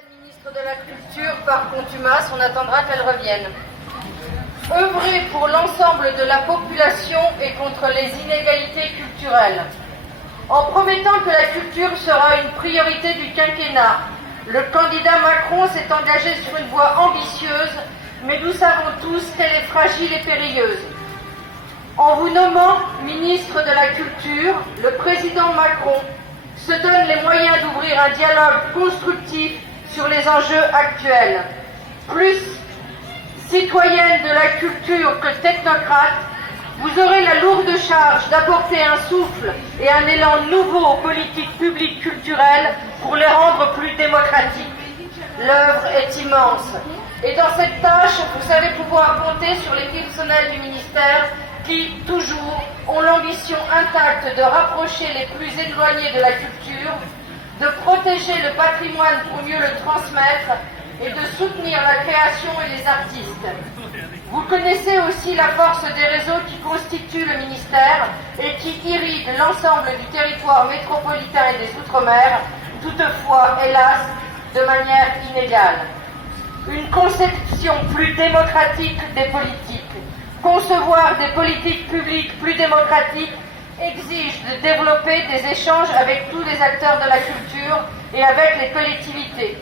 la ministre de la Culture par contumace, on attendra qu'elle revienne. Œuvrer pour l'ensemble de la population et contre les inégalités culturelles. En promettant que la culture sera une priorité du quinquennat, le candidat Macron s'est engagé sur une voie ambitieuse, mais nous savons tous qu'elle est fragile et périlleuse. En vous nommant ministre de la Culture, le président Macron se donne les moyens d'ouvrir un dialogue constructif sur les enjeux actuels. Plus citoyenne de la culture que technocrate, vous aurez la lourde charge d'apporter un souffle et un élan nouveau aux politiques publiques culturelles pour les rendre plus démocratiques. L'œuvre est immense. Et dans cette tâche, vous savez pouvoir compter sur les personnels du ministère qui, toujours, ont l'ambition intacte de rapprocher les plus éloignés de la culture, de protéger le patrimoine pour mieux le transmettre et de soutenir la création et les artistes. Vous connaissez aussi la force des réseaux qui constituent le ministère et qui irriguent l'ensemble du territoire métropolitain et des Outre-mer, toutefois, hélas, de manière inégale. Une conception plus démocratique des politiques. Concevoir des politiques publiques plus démocratiques exige de développer des échanges avec tous les acteurs de la culture et avec les collectivités.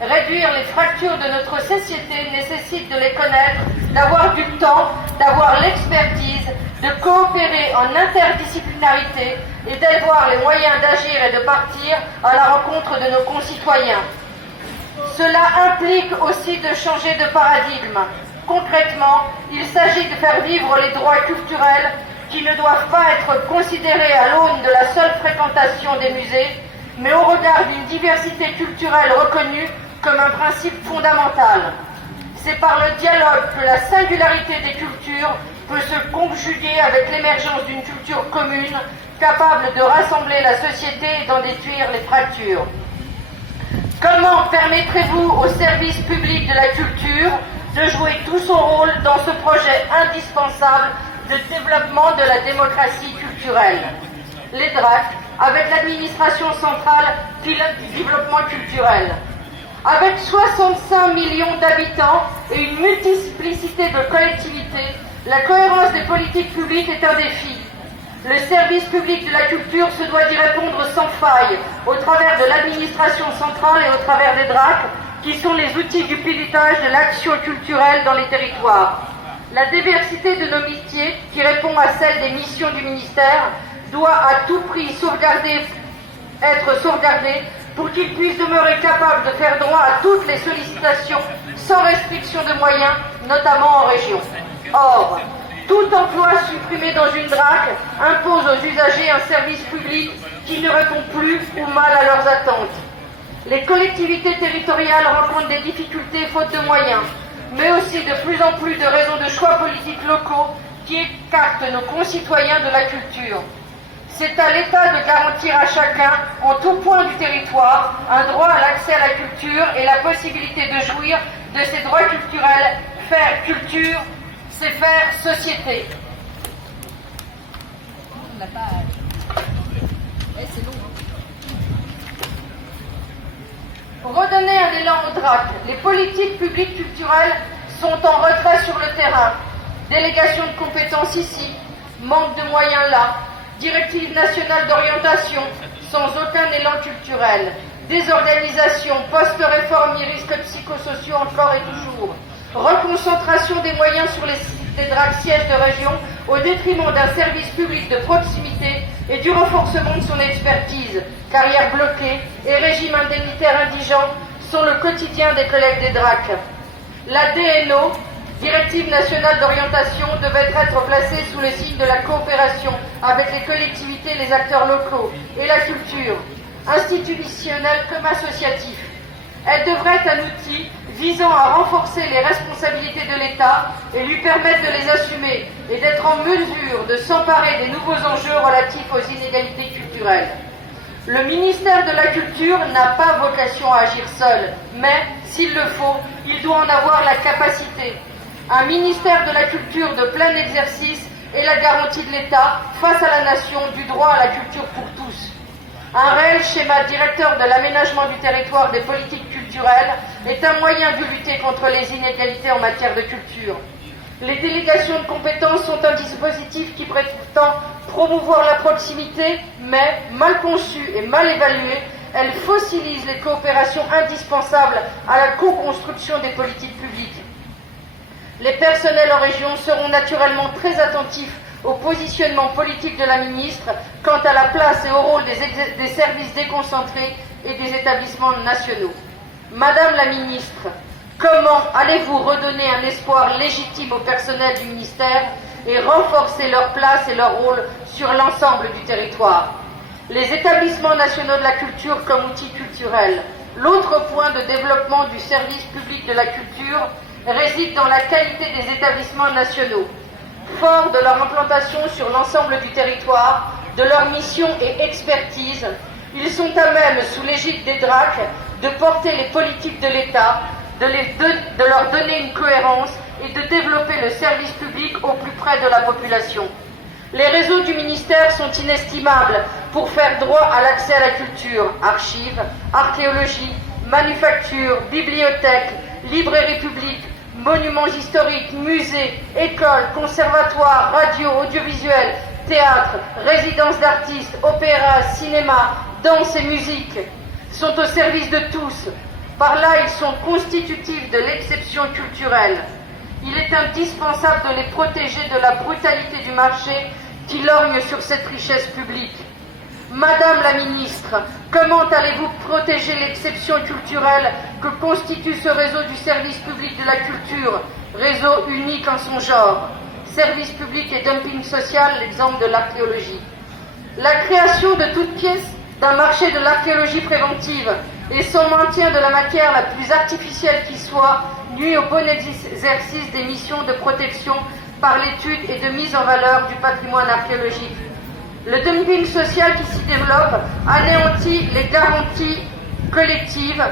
Réduire les fractures de notre société nécessite de les connaître, d'avoir du temps, d'avoir l'expertise, de coopérer en interdisciplinarité et d'avoir les moyens d'agir et de partir à la rencontre de nos concitoyens. Cela implique aussi de changer de paradigme. Concrètement, il s'agit de faire vivre les droits culturels qui ne doivent pas être considérés à l'aune de la seule fréquentation des musées, mais au regard d'une diversité culturelle reconnue comme un principe fondamental. C'est par le dialogue que la singularité des cultures peut se conjuguer avec l'émergence d'une culture commune, capable de rassembler la société et d'en détruire les fractures. Comment permettrez-vous au service public de la culture de jouer tout son rôle dans ce projet indispensable de développement de la démocratie culturelle? Les DRAC, avec l'administration centrale, pilote du développement culturel. Avec 65 millions d'habitants et une multiplicité de collectivités, la cohérence des politiques publiques est un défi. Le service public de la culture se doit d'y répondre sans faille, au travers de l'administration centrale et au travers des DRAC, qui sont les outils du pilotage de l'action culturelle dans les territoires. La diversité de nos métiers, qui répond à celle des missions du ministère, doit à tout prix être sauvegardée pour qu'il puisse demeurer capable de faire droit à toutes les sollicitations sans restriction de moyens, notamment en région. Or, tout emploi supprimé dans une DRAC impose aux usagers un service public qui ne répond plus ou mal à leurs attentes. Les collectivités territoriales rencontrent des difficultés faute de moyens, mais aussi de plus en plus de raisons de choix politiques locaux qui écartent nos concitoyens de la culture. C'est à l'État de garantir à chacun, en tout point du territoire, un droit à l'accès à la culture et la possibilité de jouir de ces droits culturels. Faire culture, c'est faire société. Redonner un élan aux DRAC. Les politiques publiques culturelles sont en retrait sur le terrain. Délégation de compétences ici, manque de moyens là. Directive nationale d'orientation, sans aucun élan culturel. Désorganisation, post-réforme et risques psychosociaux encore et toujours. Reconcentration des moyens sur les sites des DRAC sièges de région au détriment d'un service public de proximité et du renforcement de son expertise. Carrières bloquées et régimes indemnitaires indigents sont le quotidien des collègues des DRAC. La DNO, Directive nationale d'orientation, devait être placée sous le signe de la coopération avec les collectivités, les acteurs locaux et la culture, institutionnelle comme associatif. Elle devrait être un outil visant à renforcer les responsabilités de l'État et lui permettre de les assumer et d'être en mesure de s'emparer des nouveaux enjeux relatifs aux inégalités culturelles. Le ministère de la Culture n'a pas vocation à agir seul, mais, s'il le faut, il doit en avoir la capacité. Un ministère de la Culture de plein exercice est la garantie de l'État face à la nation du droit à la culture pour tous. Un réel schéma directeur de l'aménagement du territoire des politiques culturelles culturelle est un moyen de lutter contre les inégalités en matière de culture. Les délégations de compétences sont un dispositif qui prétend promouvoir la proximité, mais mal conçue et mal évaluée, elle fossilise les coopérations indispensables à la co-construction des politiques publiques. Les personnels en région seront naturellement très attentifs au positionnement politique de la ministre quant à la place et au rôle des services déconcentrés et des établissements nationaux. Madame la ministre, comment allez-vous redonner un espoir légitime au personnel du ministère et renforcer leur place et leur rôle sur l'ensemble du territoire? Les établissements nationaux de la culture comme outil culturel. L'autre point de développement du service public de la culture réside dans la qualité des établissements nationaux. Forts de leur implantation sur l'ensemble du territoire, de leur mission et expertise, ils sont à même, sous l'égide des DRAC, de porter les politiques de l'État, de leur donner une cohérence et de développer le service public au plus près de la population. Les réseaux du ministère sont inestimables pour faire droit à l'accès à la culture, archives, archéologie, manufactures, bibliothèques, librairies publiques, monuments historiques, musées, écoles, conservatoires, radio, audiovisuel, théâtre, résidences d'artistes, opéra, cinéma, danse et musique sont au service de tous. Par là, ils sont constitutifs de l'exception culturelle. Il est indispensable de les protéger de la brutalité du marché qui lorgne sur cette richesse publique. Madame la ministre, comment allez-vous protéger l'exception culturelle que constitue ce réseau du service public de la culture, réseau unique en son genre? Service public et dumping social, l'exemple de l'archéologie. La création de toutes pièces d'un marché de l'archéologie préventive et son maintien de la matière la plus artificielle qui soit nuit au bon exercice des missions de protection par l'étude et de mise en valeur du patrimoine archéologique. Le dumping social qui s'y développe anéantit les garanties collectives.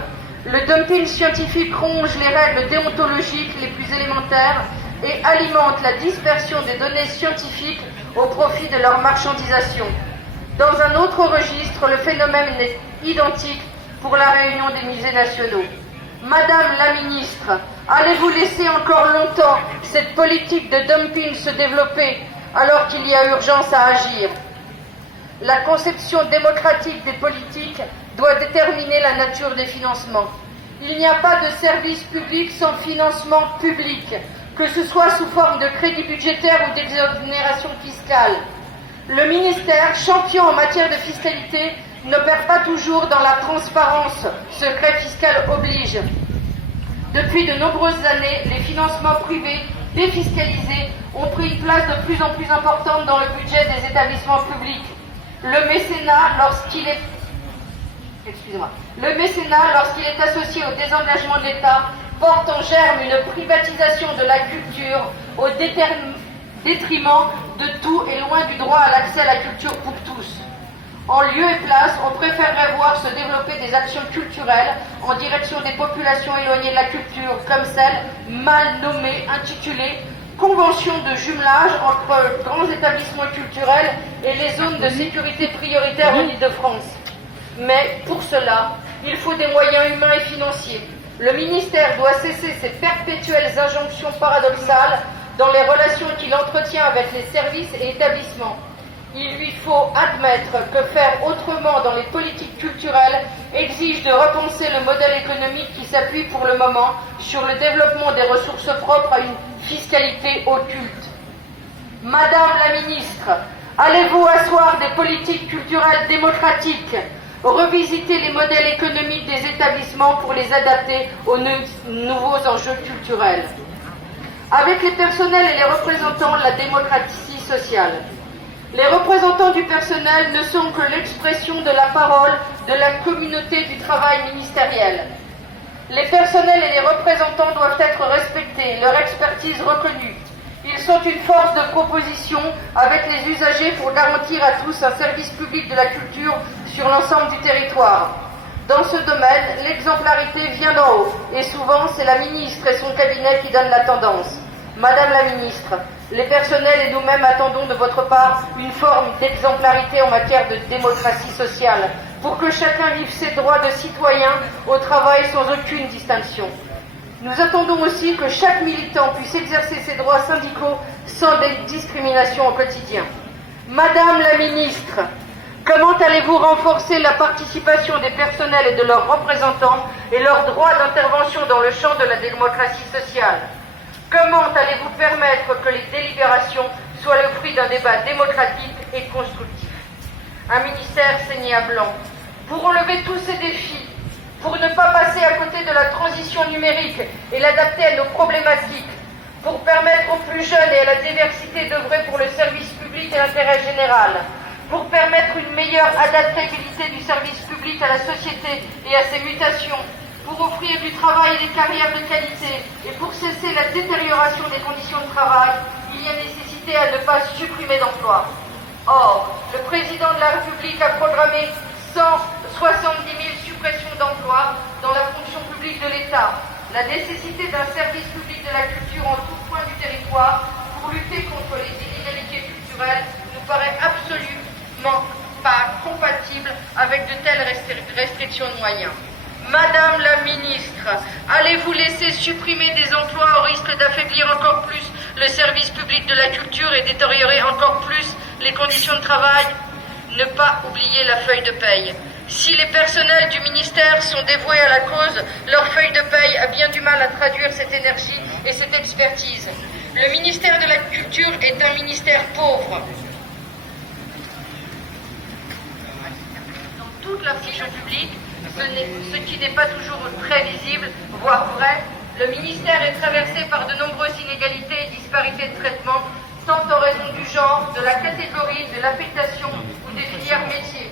Le dumping scientifique ronge les règles déontologiques les plus élémentaires et alimente la dispersion des données scientifiques au profit de leur marchandisation. Dans un autre registre, le phénomène est identique pour la réunion des musées nationaux. Madame la ministre, allez-vous laisser encore longtemps cette politique de dumping se développer alors qu'il y a urgence à agir? La conception démocratique des politiques doit déterminer la nature des financements. Il n'y a pas de service public sans financement public, que ce soit sous forme de crédit budgétaire ou d'exonération fiscale. Le ministère, champion en matière de fiscalité, n'opère pas toujours dans la transparence, secret fiscal oblige. Depuis de nombreuses années, les financements privés défiscalisés ont pris une place de plus en plus importante dans le budget des établissements publics. Le mécénat, lorsqu'il est associé au désengagement de l'État, porte en germe une privatisation de la culture au détriment de tout et loin du droit à l'accès à la culture pour tous. En lieu et place, on préférerait voir se développer des actions culturelles en direction des populations éloignées de la culture, comme celle mal nommée, intitulée Convention de jumelage entre grands établissements culturels et les zones de sécurité prioritaire en Île-de-France. Mais pour cela, il faut des moyens humains et financiers. Le ministère doit cesser ces perpétuelles injonctions paradoxales dans les relations qu'il entretient avec les services et établissements. Il lui faut admettre que faire autrement dans les politiques culturelles exige de repenser le modèle économique qui s'appuie pour le moment sur le développement des ressources propres à une fiscalité occulte. Madame la ministre, allez-vous asseoir des politiques culturelles démocratiques, revisiter les modèles économiques des établissements pour les adapter aux nouveaux enjeux culturels? Avec les personnels et les représentants de la démocratie sociale. Les représentants du personnel ne sont que l'expression de la parole de la communauté du travail ministériel. Les personnels et les représentants doivent être respectés, leur expertise reconnue. Ils sont une force de proposition avec les usagers pour garantir à tous un service public de la culture sur l'ensemble du territoire. Dans ce domaine, l'exemplarité vient d'en haut, et souvent c'est la ministre et son cabinet qui donnent la tendance. Madame la ministre, les personnels et nous-mêmes attendons de votre part une forme d'exemplarité en matière de démocratie sociale. pour que chacun vive ses droits de citoyen au travail sans aucune distinction. Nous attendons aussi que chaque militant puisse exercer ses droits syndicaux sans discrimination au quotidien. Madame la ministre, comment allez-vous renforcer la participation des personnels et de leurs représentants et leur droit d'intervention dans le champ de la démocratie sociale? Comment allez-vous permettre que les délibérations soient le fruit d'un débat démocratique et constructif? Un ministère saigné à blanc. Pour relever tous ces défis, pour ne pas passer à côté de la transition numérique et l'adapter à nos problématiques, pour permettre aux plus jeunes et à la diversité d'œuvrer pour le service public et l'intérêt général, pour permettre une meilleure adaptabilité du service public à la société et à ses mutations, pour offrir du travail et des carrières de qualité, et pour cesser la détérioration des conditions de travail, il y a nécessité à ne pas supprimer d'emplois. Or, le président de la République a programmé 170 000 suppressions d'emplois dans la fonction publique de l'État. La nécessité d'un service public de la culture en tout point du territoire pour lutter contre les inégalités culturelles nous paraît absolument pas compatible avec de telles restrictions de moyens. Madame la ministre, allez-vous laisser supprimer des emplois au risque d'affaiblir encore plus le service public de la culture et détériorer encore plus les conditions de travail? Ne pas oublier la feuille de paye. Si les personnels du ministère sont dévoués à la cause, leur feuille de paye a bien du mal à traduire cette énergie et cette expertise. Le ministère de la Culture est un ministère pauvre. Dans toute la fonction publique, ce qui n'est pas toujours très visible, voire vrai, le ministère est traversé par de nombreuses inégalités et disparités de traitement, tant en raison du genre, de la catégorie, de l'affectation ou des filières métiers.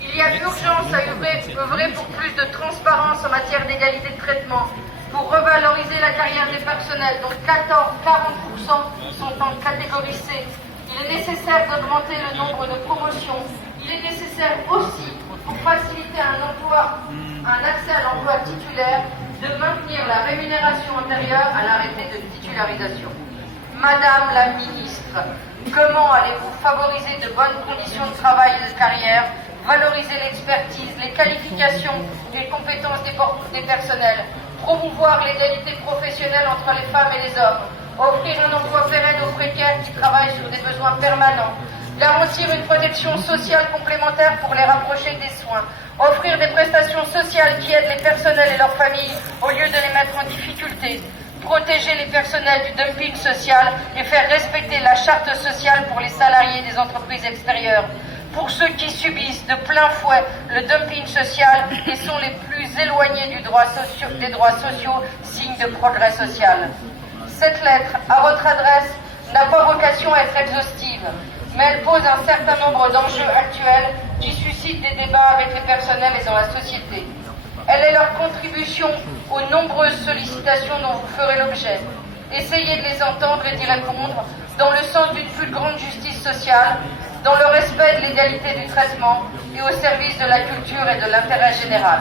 Il y a urgence à œuvrer pour plus de transparence en matière d'égalité de traitement, pour revaloriser la carrière des personnels, dont 40% sont en catégorie C. Il est nécessaire d'augmenter le nombre de promotions. Il est nécessaire aussi, pour faciliter un accès à l'emploi titulaire, de maintenir la rémunération antérieure à l'arrêté de titularisation. Madame la ministre, comment allez-vous favoriser de bonnes conditions de travail et de carrière, valoriser l'expertise, les qualifications et les compétences des personnels, promouvoir l'égalité professionnelle entre les femmes et les hommes, offrir un emploi pérenne aux précaires qui travaillent sur des besoins permanents, garantir une protection sociale complémentaire pour les rapprocher des soins, offrir des prestations sociales qui aident les personnels et leurs familles au lieu de les mettre en difficulté, protéger les personnels du dumping social et faire respecter la charte sociale pour les salariés des entreprises extérieures, pour ceux qui subissent de plein fouet le dumping social et sont les plus éloignés des droits sociaux, signe de progrès social. Cette lettre, à votre adresse, n'a pas vocation à être exhaustive, mais elle pose un certain nombre d'enjeux actuels qui suscitent des débats avec les personnels et dans la société. Elle est leur contribution aux nombreuses sollicitations dont vous ferez l'objet. Essayez de les entendre et d'y répondre dans le sens d'une plus grande justice sociale, dans le respect de l'égalité du traitement et au service de la culture et de l'intérêt général.